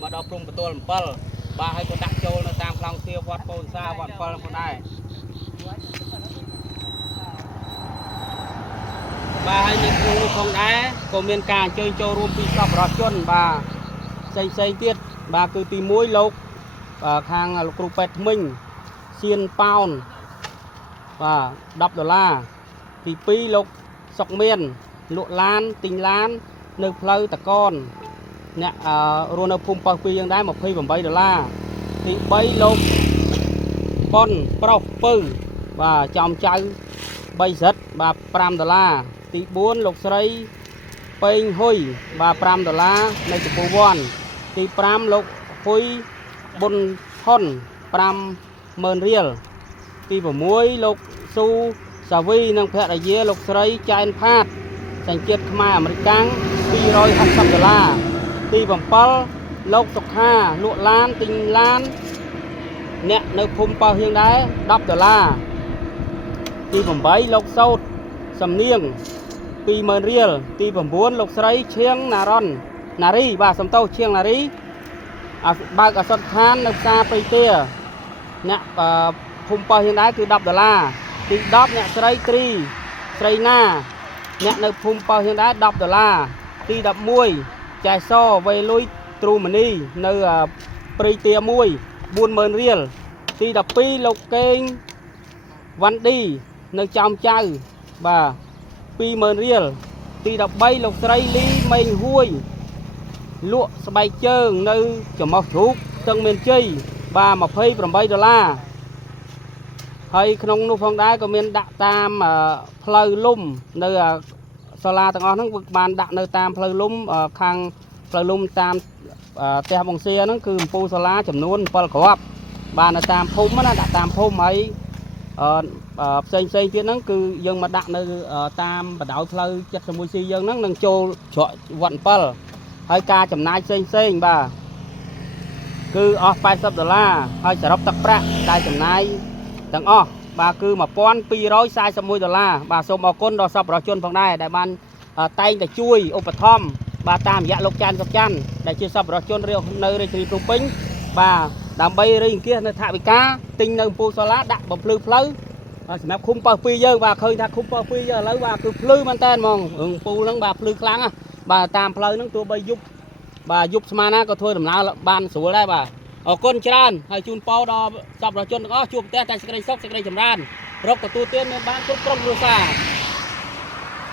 mà đọc trung bờ bờ bà hay còn đặt châu nó tam long tiêu vọt bồn xa vọt bờ con này bà hay những khu không đá có miền cà chơi châu rùm pi sập rọt chân bà xây tiết bà cứ tìm muối lộc và hàng lục rục pet mình xiên pound và $10 thì pi lục sọc miền lụa lan tình lan nước phơi tạc con nè rồi nó phun bao piยังได้$27thì bay lục con prop pư và chòm chơi bay rất và $5thì 4 lục sấy pin hôi và $5ในจุดวอนที่5ลูกคุยบนท่อน50,000 រៀលទី6លោកស៊ូសាវីនិងភរិយាលោកស្រីចែនផាតសញ្ជាតិខ្មែរអាមេរិកាំង$260ទី7លោកសុខាលក់ឡានទិញឡានអ្នកនៅភូមិប៉ោះយើងដែរ$10ទី8លោកសោតសំនៀង20,000 រៀលទី9លោកស្រីឈៀងណារ៉ុនណារីបាទសំតោឈៀងណារីបើកអសតឋាននៅផ្សារព្រៃទាអ្នកភូមិប៉ោះយើងដែរគឺ$10ទី10អ្នកស្រីត្រីស្រីណាអ្នកនៅភូមិប៉ោះយើងដែរ$10ទី11ចែសវេលុយទ្រូម៉ានីនៅព្រៃទា1$40,000 រៀលទី12លោកកេងវ៉ាន់ឌីនៅចំចៅបាទ$20,000 រៀលទី13លោកស្រីលីមេងហួយលក់ស្បែកជើងនៅចំោះជ្រូកស្ទឹងមានជ័យបាទ$28ហើយក្នុងនោះផងដែរក៏មានដាក់តាមផ្លូវលំនៅសាលាទាំងអស់ហ្នឹងបានដាក់នៅតាមផ្លូវលំខាងផ្លូវលំតាមផ្ទះបងសៀហ្នឹងគឺអំពូលសាលាចំនួន7គ្រាប់បាននៅតាមភូមិណាដាក់តាមភូមិហើយផ្សេងទៀតហ្នឹងគឺយើងមកដាក់នៅតាមបណ្ដោយផ្លូវ 71C យើងហ្នឹងនឹងចូលច្រកវត្ត7ហើយការចំណាយផ្សេងបាទគឺអស់$80ហើយសរុបទឹកប្រាក់ដែលចំណាយទាំងអស់បាទគឺ$1,241បាទសូមអរគុណដល់សប្បុរសជនផងដែរដែលបានតែងតែជួយឧបត្ថម្ភបាទតាមរយៈលោកចាន់សុកច័ន្ទដែលជាសប្បុរសជននៅរាជធានីភ្នំពេញបាទដើម្បីរីអង្គាសនៅថវិកាទិញនៅអំពូលសូឡាដាក់បំភ្លឺផ្លូវសម្រាប់ឃុំប៉ោះពីយើងបាទឃើញថាឃុំប៉ោះពីយើងឥឡូវបាទគឺភ្លឺមែនតើហ្មងអំពូលហ្នឹងបាទភ្លឺខ្លាំងណាស់បាទតាមផ្លូវហ្នឹងទោះបីយប់បាទយប់ស្មានណាក៏ធ្វើដំណើរបានស្រួលដែរបាទអរគុណច្រើនហើយជូនពរដល់សប្បុរសជនទាំងអស់ជួបតែសេចក្តីសុខសេចក្តីចម្រើនរកទទួលទានមានបានគ្រប់ក្រុមគ្រួសារ